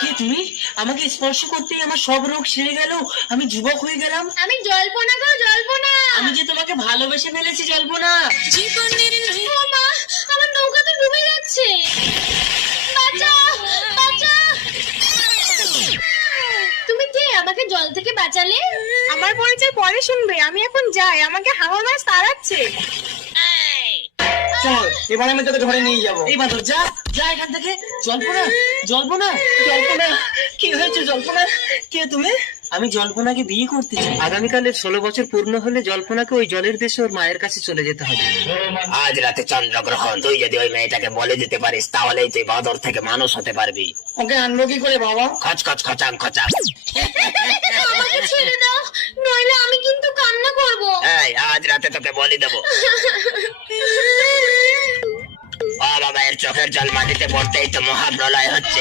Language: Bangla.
কে তুমি? আমাকে স্পর্শ করতেই আমার সব রোগ সেরে গেল, আমি যুবক হয়ে গেলাম। আমি জল্পনা গো, জল্পনা। আমি যে তোমাকে ভালোবেসে ফেলেছি জল্পনা। ও মা, আমার নৌকা তো ডুবে যাচ্ছে। বাঁচাও, বাঁচাও। তুমি কে? আমাকে জল থেকে বাঁচালে? আমার পরিচয় পরে শুনবে, আমি এখন যাই, আমাকে হাঙর মাছ তাড়াচ্ছে। চল এবার আমি তোকে ধরে নিয়ে যাবো। এই বাঁদর যা, যা এখান থেকে। জল্পনা, জল্পনা, জল্পনা, কি হয়েছে জল্পনা? কে তুমি? আমি জল্পনাকে বিয়ে করতে চাই। আগামীকালের 16 বছর পূর্ণ হলে জল্পনাকে ওই জলের দেশে ওর মায়ের কাছে চলে যেতে হবে। আজ রাতে চন্দ্রগ্রহণ, তুই যদি ওই মেয়েটাকে বলে দিতে পারিস তাহলেই তুই বাদর থেকে মানুষ হতে পারবি। ওকে আনবো কি করে বাবা? খচ খচ খচাং খচাং। আমাকে ছেড়ে দাও, নইলে আমি কিন্তু কান্না করব। এই আজ রাতে তোকে বলি দেবো। ও বাবা, এর চোখের জল মাটিতে পড়তেই তো মহাপ্রলয় হচ্ছে।